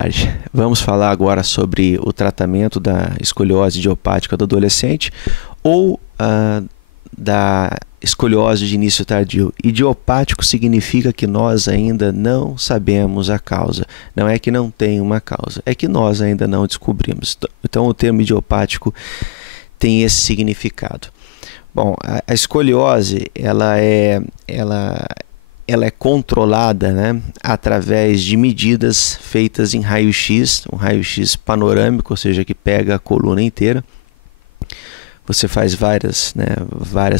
tarde. Vamos falar agora sobre o tratamento da escoliose idiopática do adolescente ou da escoliose de início tardio. Idiopático significa que nós ainda não sabemos a causa. Não é que não tem uma causa, é que nós ainda não descobrimos. Então o termo idiopático tem esse significado. Bom, a escoliose ela é controlada, né, através de medidas feitas em raio-x, um raio-x panorâmico, ou seja, que pega a coluna inteira. Você faz várias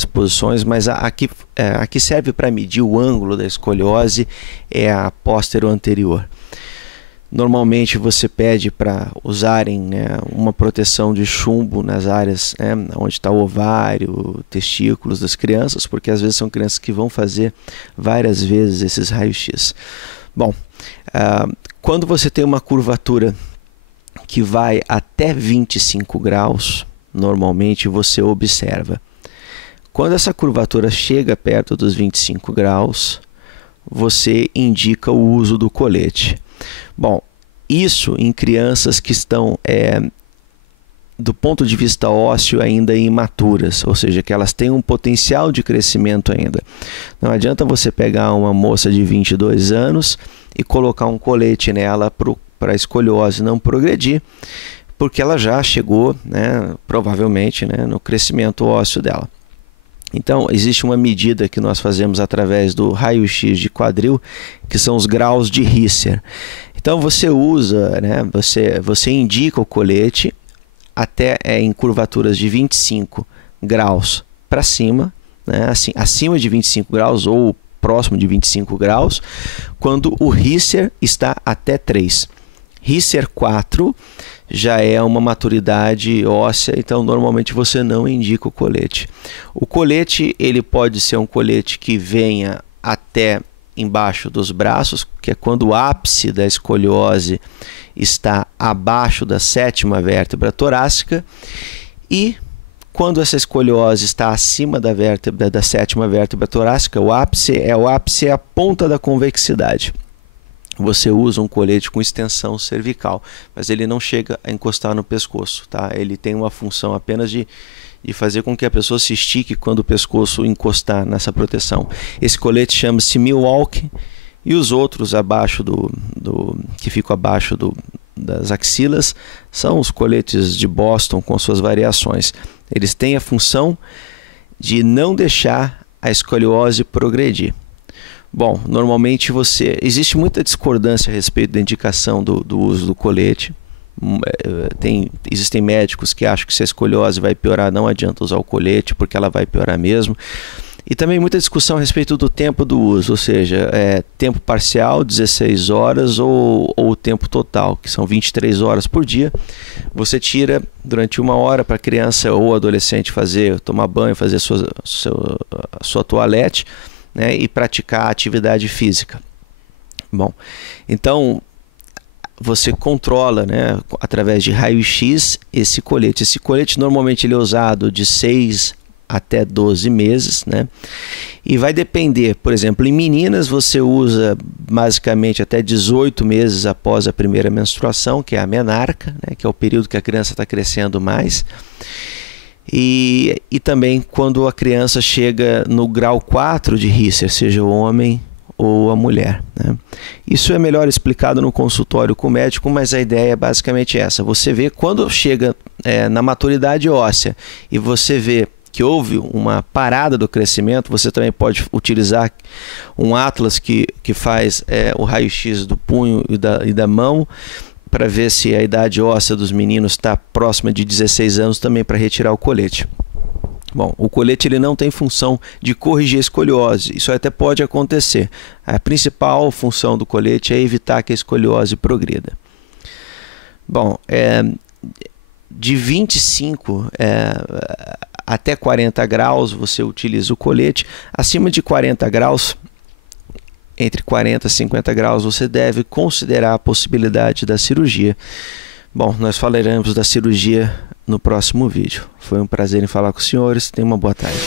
posições, mas a que serve para medir o ângulo da escoliose é a póstero-anterior. Normalmente você pede para usarem, né, uma proteção de chumbo nas áreas, né, onde está o ovário, testículos das crianças, porque às vezes são crianças que vão fazer várias vezes esses raios-x. Bom, quando você tem uma curvatura que vai até 25 graus, normalmente você observa. Quando essa curvatura chega perto dos 25 graus, você indica o uso do colete. Bom, isso em crianças que estão, do ponto de vista ósseo, ainda imaturas, ou seja, que elas têm um potencial de crescimento ainda. Não adianta você pegar uma moça de 22 anos e colocar um colete nela para a escoliose não progredir, porque ela já chegou, né, provavelmente, né, no crescimento ósseo dela. Então, existe uma medida que nós fazemos através do raio-x de quadril, que são os graus de Risser. Então, você usa, né, você indica o colete até em curvaturas de 25 graus para cima, né, assim, acima de 25 graus ou próximo de 25 graus, quando o Risser está até 3. Risser 4 já é uma maturidade óssea, então normalmente você não indica o colete. O colete ele pode ser um colete que venha até embaixo dos braços, que é quando o ápice da escoliose está abaixo da 7ª vértebra torácica, e quando essa escoliose está acima da 7ª vértebra torácica, o ápice é a ponta da convexidade. Você usa um colete com extensão cervical, mas ele não chega a encostar no pescoço, tá? Ele tem uma função apenas de fazer com que a pessoa se estique quando o pescoço encostar nessa proteção. Esse colete chama-se Milwaukee, e os outros abaixo que ficam abaixo das axilas são os coletes de Boston com suas variações. Eles têm a função de não deixar a escoliose progredir. Bom, normalmente existe muita discordância a respeito da indicação do uso do colete. Existem médicos que acham que se a escoliose vai piorar, não adianta usar o colete, porque ela vai piorar mesmo. E também muita discussão a respeito do tempo do uso, ou seja, tempo parcial, 16 horas, ou o tempo total, que são 23 horas por dia. Você tira durante 1 hora para a criança ou adolescente tomar banho, fazer a sua toalete, né, e praticar atividade física. Bom, então você controla, né, através de raio-x esse colete. Esse colete normalmente ele é usado de 6 até 12 meses, né? E vai depender, por exemplo, em meninas você usa basicamente até 18 meses após a primeira menstruação, que é a menarca, né, que é o período que a criança está crescendo mais. E também quando a criança chega no grau 4 de Risser, seja o homem ou a mulher, né? Isso é melhor explicado no consultório com o médico, mas a ideia é basicamente essa. Você vê quando chega na maturidade óssea e você vê que houve uma parada do crescimento, você também pode utilizar um atlas que faz o raio-x do punho e da mão, para ver se a idade óssea dos meninos está próxima de 16 anos, também para retirar o colete. Bom, o colete ele não tem função de corrigir a escoliose, isso até pode acontecer. A principal função do colete é evitar que a escoliose progrida. Bom, de 25 até 40 graus você utiliza o colete. Acima de 40 graus, entre 40 e 50 graus, você deve considerar a possibilidade da cirurgia. Bom, nós falaremos da cirurgia no próximo vídeo. Foi um prazer em falar com os senhores. Tenham uma boa tarde.